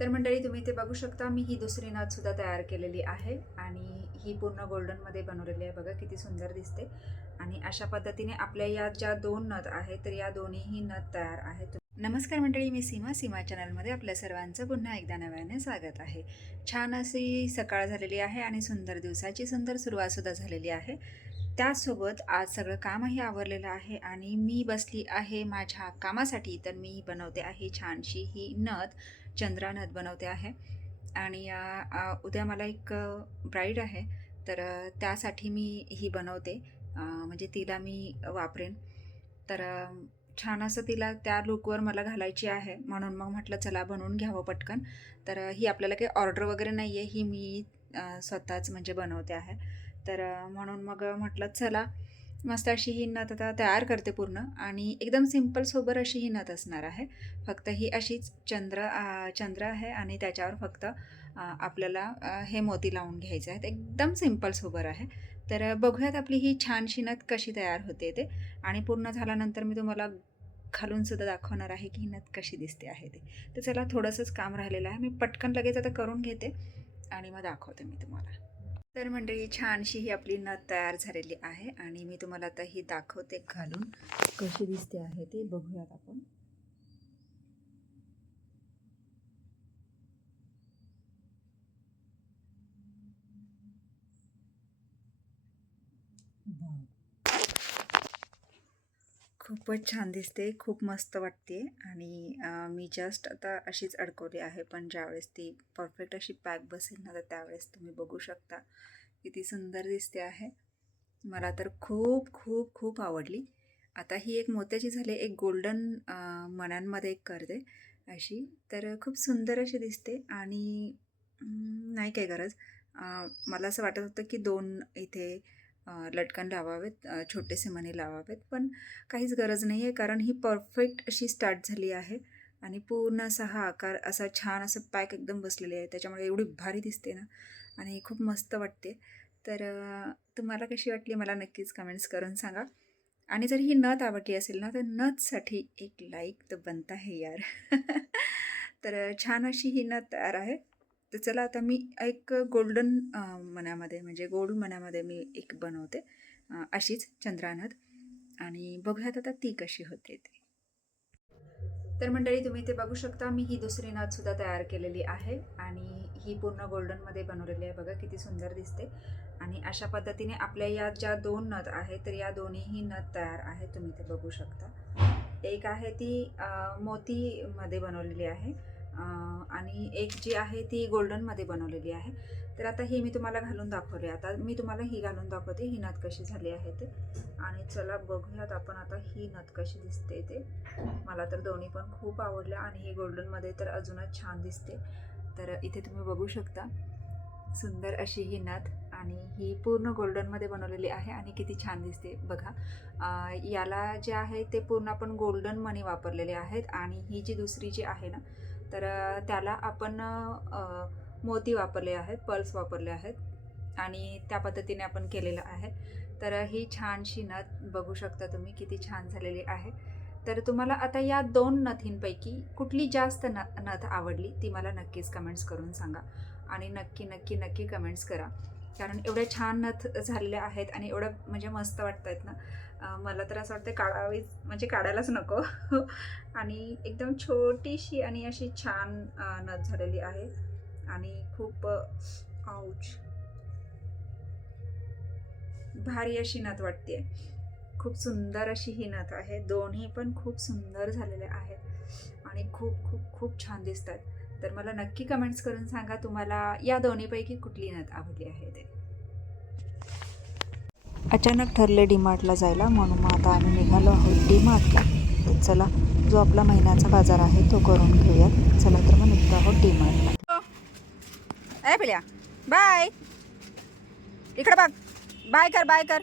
तर मंडळी तुम्ही ते बघू शकता मी ही दुसरी नथसुद्धा तयार केलेली आहे आणि ही पूर्ण गोल्डनमध्ये बनवलेली आहे. बघा किती सुंदर दिसते. आणि अशा पद्धतीने आपल्या या ज्या दोन नथ आहेत तर या दोन्हीही नथ तयार आहेत. नमस्कार मंडळी मी सीमा. सीमा चॅनलमध्ये आपल्या सर्वांचं पुन्हा एकदा नव्याने स्वागत आहे. छान अशी सकाळ झालेली आहे आणि सुंदर दिवसाची सुंदर सुरुवातसुद्धा झालेली आहे. त्याचसोबत आज सगळं कामही आवरलेलं आहे आणि मी बसली आहे माझ्या कामासाठी तर मी बनवते आहे छानशी ही नथ. चंद्रानथ बनवते आहे. आणि उद्या मला एक ब्राईड आहे. तर त्यासाठी मी ही बनवते. म्हणजे तिला मी वापरेन. तर छान असं तिला त्या लुकवर मला घालायची आहे. म्हणून मग म्हटलं चला बनवून घ्यावं पटकन. तर ही आपल्याला काही ऑर्डर वगैरे नाही आहे. ही मी स्वतःच म्हणजे बनवते आहे. तर म्हणून मग म्हटलं चला मस्त अशी ही नथ आता तयार करते पूर्ण आणि एकदम सिंपल सोबर अशी ही नथ असणार आहे. फक्त ही अशीच चंद्र चंद्र आहे आणि त्याच्यावर फक्त आपल्याला हे मोती लावून घ्यायचे आहेत. एकदम सिंपल सोबर आहे. तर बघूयात आपली ही छानशी नथ कशी तयार होते ते आणि पूर्ण झाल्यानंतर मी तुम्हाला घालूनसुद्धा दाखवणार आहे की ही नथ कशी दिसते आहे ते. तर चला थोडंसंच काम राहिलेलं आहे. मी पटकन लगेच आता करून घेते आणि मग दाखवते मी तुम्हाला. तर मंडळी छानशी ही आपली नथ तयार झालेली आहे आणि मी तुम्हाला आता ही दाखवते घालून. कशी दिसते आहे ते बघूयात आपण. खूपच छान दिसते खूप मस्त वाटते आणि मी जस्ट आता अशीच अडकवली आहे पण ज्यावेळेस ती परफेक्ट अशी पॅक बसेल ना तर त्यावेळेस तुम्ही बघू शकता किती सुंदर दिसते आहे. मला तर खूप खूप खूप आवडली. आता ही एक मोत्याची झाली एक गोल्डन मण्यांमध्ये एक करते अशी. तर खूप सुंदर अशी दिसते आणि नाही काही गरज. मला असं वाटत होतं की दोन इथे लटकन लावावेत छोटेसे मणी लावावेत पण काहीच गरज नाही आहे कारण ही परफेक्ट अशी स्टार्ट झाली आहे. आणि पूर्ण असा हा आकार असा छान असं पॅक एकदम बसलेली आहे. त्याच्यामुळे एवढी भारी दिसते ना. आणि खूप मस्त वाटते. तर तुम्हाला कशी वाटली मला नक्कीच कमेंट्स करून सांगा. आणि जर ही नथ आवडली असेल ना तर नथसाठी एक लाईक तर बनता है यार. तर छान अशी ही नथ तयार आहे. तर चला आता मी एक गोल्डन मनामध्ये म्हणजे गोल्ड मनामध्ये मी एक बनवते. अशीच चंद्रानाथ. आणि बघूयात आता ती कशी होते ते. तर मंडळी तुम्ही ते बघू शकता मी ही दुसरी नथसुद्धा तयार केलेली आहे. आणि ही पूर्ण गोल्डनमध्ये बनवलेली आहे. बघा किती सुंदर दिसते. आणि अशा पद्धतीने आपल्या या ज्या दोन नथ आहेत तर या दोन्हीही नथ तयार आहेत. तुम्ही ते बघू शकता. एक आहे ती मोतीमध्ये बनवलेली आहे. आणि एक जी आहे ती गोल्डनमध्ये बनवलेली आहे. तर आता ही मी तुम्हाला घालून दाखवली. आता मी तुम्हाला ही घालून दाखवते. ही नथ कशी झाली आहे ते. आणि चला बघूयात आपण आता ही नथ कशी दिसते ते. मला तर दोन्ही पण खूप आवडल्या आणि ही गोल्डनमध्ये तर अजूनच छान दिसते. तर इथे तुम्ही बघू शकता. सुंदर अशी ही नथ आणि ही पूर्ण गोल्डनमध्ये बनवलेली आहे आणि किती छान दिसते बघा. याला जे आहे ते पूर्ण आपण गोल्डन मनी वापरलेले आहेत आणि ही जी दुसरी जी आहे ना तर त्याला आपण मोती वापरले आहेत पर्ल्स वापरले आहेत आणि त्या पद्धतीने आपण केलेलं आहे. तर ही छानशी नथ बघू शकता तुम्ही किती छान झालेली आहे. तर तुम्हाला आता या दोन नथींपैकी कुठली जास्त न नथ आवडली ती मला नक्कीच कमेंट्स करून सांगा आणि नक्की नक्की नक्की कमेंट्स करा. कारण एवढ्या छान नथ झालेल्या आहेत आणि एवढं म्हणजे मस्त वाटत आहेत ना मला तर असं वाटतं काढावीच म्हणजे काढायलाच नको. आणि एकदम छोटीशी आणि अशी छान नथ झालेली आहे. आणि खूप आऊच भारी अशी नथ वाटते खूप सुंदर अशी ही नथ आहे. दोन्ही पण खूप सुंदर झालेले आहेत. आणि खूप खूप खूप छान दिसतात तर मला नक्की कमेंट्स करून सांगा तुम्हाला या दोन्हीपैकी कुठली नथ आवडली आहे ते. अचानक ठरले डीमार्टला जायला म्हणून मग आता आम्ही निघालो आहोत डीमार्टला. तर चला जो आपला महिन्याचा बाजार आहे तो करून घेऊयात. चला तर मग निघतो आहोत डीमार्टला. पिल्या बाय. इकडे बघ. बाय कर बाय कर.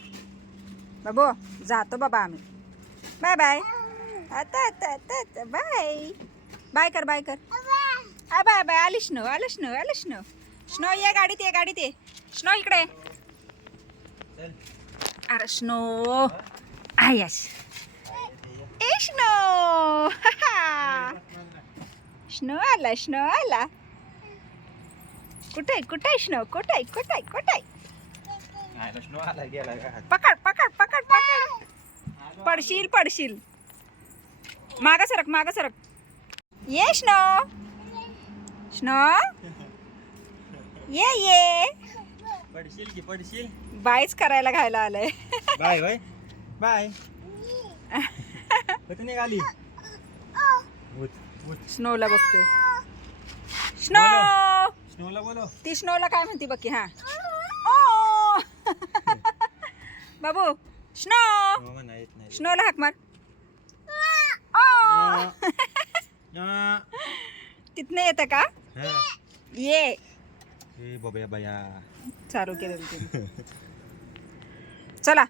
बाबो जातो बाबा आम्ही. Bye bye. आता आता आता आता बाय. बाय कर बाय कर. आ बाय बाय आली स्नो आलं स्नो आलं स्नो. स्नो ये गाडीत ये गाडीत ये. स्नो इकडे. अरे स्नो. आ यस ए स्नो. स्नो आला स्नो आला. कुठे कुठे स्नो? कुठे कुठे कुठे पकड पकड पकड पकड. पडशील पडशील. माग सरक माग सरक. ये स्नो. स्नो ये ये. पडशील की पडशील. बायच करायला घायला आलंय. Bye bye. बाय. कुठे निघाली. स्नोला बघते. स्नो! स्नोला बोलो. ती स्नोला काय म्हणते बघ की हा? ओ! बाबू स्नो! नाही. स्नोला हाक मार. ओ! हा. तिथनं येतं का? हा. ये। ए बाबा बया. चालू केलं तिने. चला.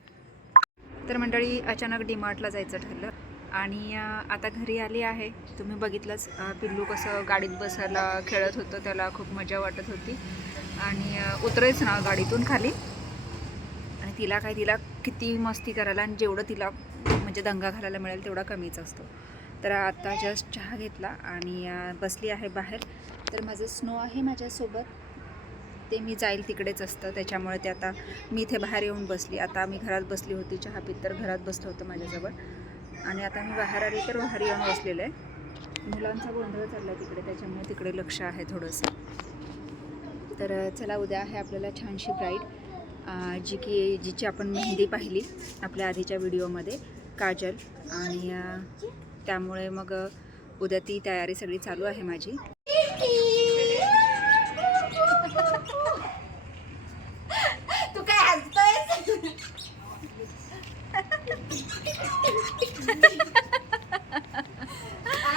तर मंडळी अचानक डीमार्टला जायचं ठरलं. आणि अं, आता घरी आली आहे. तुम्ही बघितलंच अं, पिल्लू कसं गाडीत बसायला खेळत होतं त्याला खूप मजा वाटत होती. आणि अं, उतरायच ना गाडीतून खाली. आणि तिला काय तिला किती मस्ती करायला आणि जेवढं तिला म्हणजे दंगा घालायला मिळेल तेवढा कमीच असतो. तर आता जस्ट चहा घेतला आणि अं, बसली आहे बाहेर. तर माझं स्नो आहे माझ्यासोबत. ते मी जाईल तिकडेच असतं त्याच्यामुळे ते आता मी इथे बाहेर येऊन बसली. आता मी घरात बसली होती चहा पित तर घरात बसलं होतं माझ्याजवळ. आणि आता मी बाहेर आली तर बाहेर येऊन बसलेलं आहे. मुलांचा गोंधळ चालला आहे तिकडे त्याच्यामुळे तिकडे लक्ष आहे थोडंसं. तर चला उद्या आहे आपल्याला छानशी ब्राईड जी की जिची आपण मेहंदी पाहिली आपल्या आधीच्या व्हिडिओमध्ये काजल. आणि त्यामुळे मग उद्या ती तयारी सगळी चालू आहे माझी तू काय हसतोय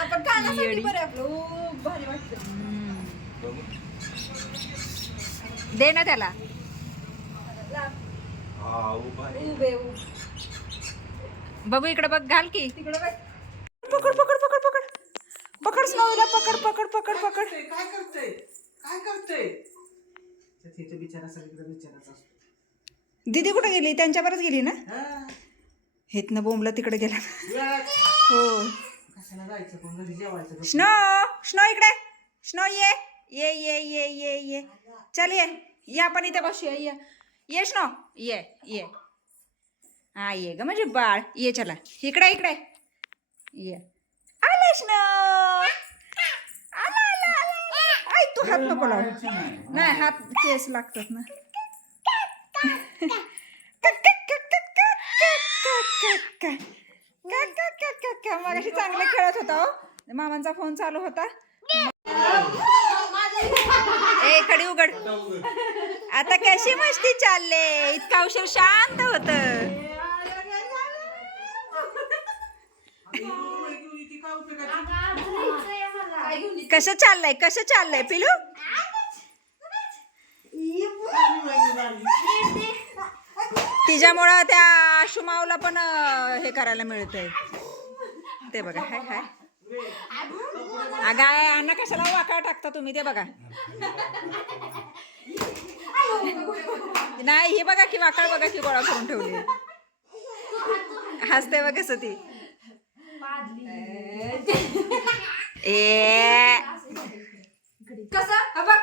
आपण कानासाठी येडी. बरं आपलं ओ, भारी वाटतं बघू दे ना त्याला. हा बघू इकडे बघ घाल की. तिकडे बाय पकड पकड पकड. पकड पकड स्नोला पकड पकड पकड पकड. काय करतोय? काय करतोय? तिथे बिचारा सगळीकडे बिचाराच असतो. दीदी कुठे गेली? त्यांच्यावरच गेली ना? हा, हेतनं बोंबला तिकडे गेला. हो. कशाला जायचं? कोण घरी जेवायचं? स्नो स्नो इकडे. स्नो ये. ये ये ये ये ये. चल ये. ये आपण इथे बसूया ये येस नो? ये ये. हा ये ग म्हणजे बाळ. ये चला. इकडे इकडे. ये. आला स्नो आला आला आला. आय तू हात नको लावू. नाही हात केस लागतात ना. मग अशी चांगले खेळत होता हो. मामांचा फोन चालू होता. ए खडी उघड. आता कशी मस्ती चालले? इतका उशीर शांत होत. कस कसं चाललंय? कस चाललंय पिलू? तिच्यामुळं त्या आशुमावला पण हे करायला मिळतंय. ते बघा हाय हाय. अगं आहे, अण्णा कशाला वाका टाकता तुम्ही? ते बघा. नाही हे बघा की वाकळ बघा की गोळा करून ठेवली. हसते बघ कसं ती. ए. कसं? हा बघ.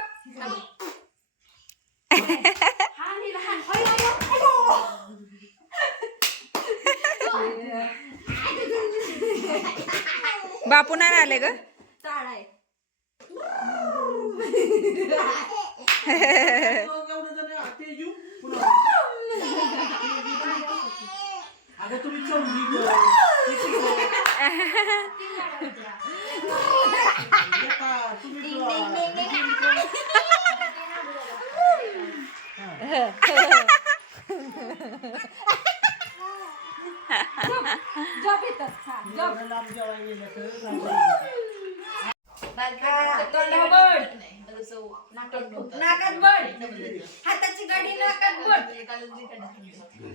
बापू नाही आले ग. Çok büyük olmuş. Küçük olmuş. Yeter. Ding ding ding ding. नाकात बड हाताची गाडी नाकात बड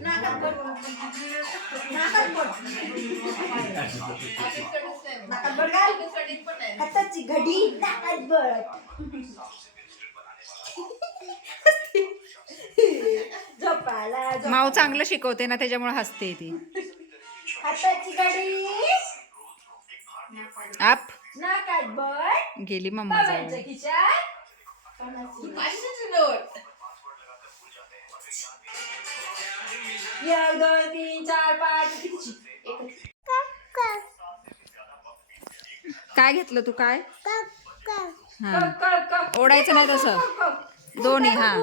नाकात बड नाकात बड नाकात बड घाल. हाताची घडी नाकात बड झोपाला चांगलं शिकवते ना त्याच्यामुळे हसते ती. हाताची गाडी आप. नाकात बड गेली मम्मा जवळ. खिशात. एक दोन चार पाच काय घेतलं तू काय? ओढायचं नाही तसं. दोन्ही हा.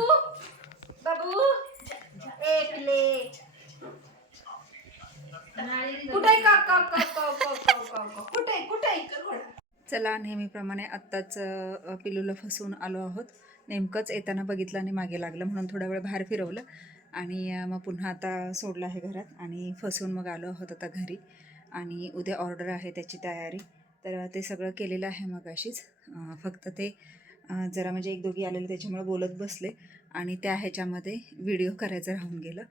कुठे कुठे कुठे चला नेहमीप्रमाणे आत्ताच पिलूला फसवून आलो आहोत. नेमकंच येताना बघितलं आणि मागे लागलं म्हणून थोडा वेळ बाहेर फिरवलं. आणि मग पुन्हा आता सोडलं आहे घरात आणि फसवून मग आलो आहोत आता घरी. आणि उद्या ऑर्डर आहे त्याची तयारी. तर ते सगळं केलेलं आहे मग अशीच फक्त ते जरा म्हणजे एक दोघी आलेले त्याच्यामुळे बोलत बसले. आणि त्या ह्याच्यामध्ये व्हिडिओ करायचं राहून गेलं.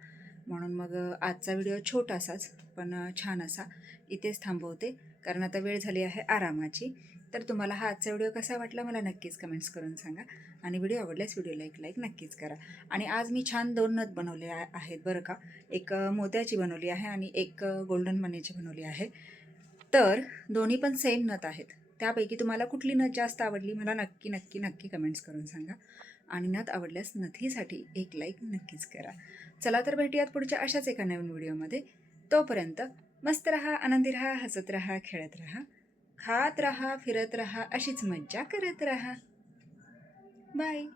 म्हणून मग आजचा व्हिडिओ छोटासाच पण छान असा. इथेच थांबवते. कारण आता वेळ झाली आहे आरामाची. तर तुम्हाला हा आजचा व्हिडिओ कसा वाटला मला नक्कीच कमेंट्स करून सांगा. आणि व्हिडिओ आवडल्यास व्हिडिओला एक लाईक नक्कीच करा. आणि आज मी छान दोन नथ बनवले आहेत बरं का. एक मोत्याची बनवली आहे आणि एक गोल्डन मनीची बनवली आहे. तर दोन्ही पण सेम नथ आहेत. त्यापैकी तुम्हाला कुठली नथ जास्त आवडली मला नक्की नक्की नक्की कमेंट्स करून सांगा. आणि नथ आवडल्यास नथीसाठी एक लाईक नक्कीच करा. चला तर भेटूयात पुढच्या अशाच एका नवीन व्हिडिओमध्ये. तोपर्यंत मस्त रहा आनंदी रहा हसत रहा खेळत रहा खात रहा फिरत रहा अशीच मज्जा करत रहा बाय.